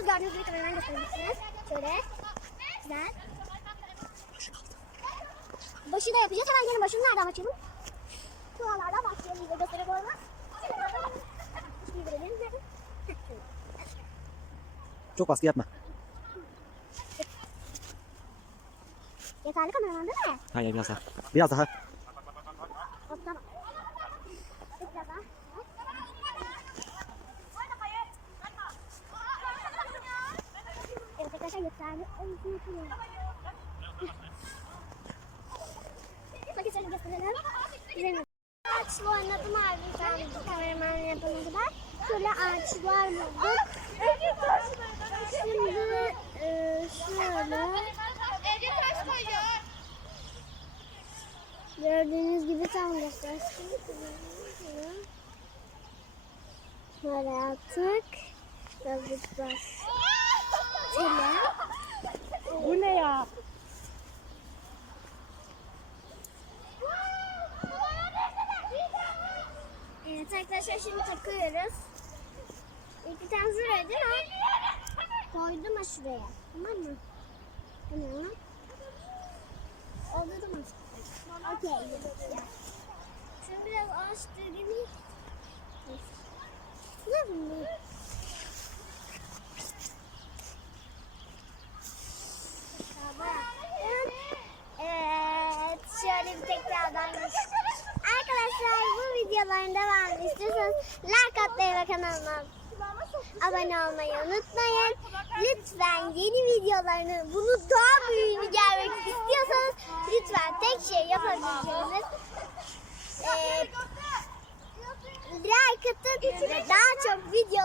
yapıyoruz. Gördüğünüz gibi kameradan gösterebilirsiniz. Şöyle. Güzel. Başı da yapacağız. Hemen gelin başını nereden açalım? Şuralardan başlayalım. Bize gösterip olmaz. Çok baskı yapma. Yeterli kameraman değil mi? Hayır biraz daha. Biraz daha. Tamam. Biraz daha. Arkadaşlar yeterli. Bakın şöyle gösterelim. Güzel. Ağaçlı oynadım abi sen kameraman yapana kadar. Şöyle ağaçlar bulduk. Şimdi e, şöyle gördüğünüz gibi tam göstersin. Şöyle yaptık. Birazcık bas. Şöyle. Bu ne ya? Evet arkadaşlar şimdi takıyoruz. İki tane şuraya değil mi? Koydum ha şuraya. Tamam mı? Tamam. Oldu mu? Okey. Şimdi biraz açtırayım. Ne bu? Bir tekrardan. Arkadaşlar bu videoların devamını istiyorsanız like atmayı ve kanalıma abone olmayı unutmayın. Lütfen yeni videolarını bunu daha büyüğünü gelmek istiyorsanız lütfen tek şey yapabileceğiniz eee like atın daha çok videolar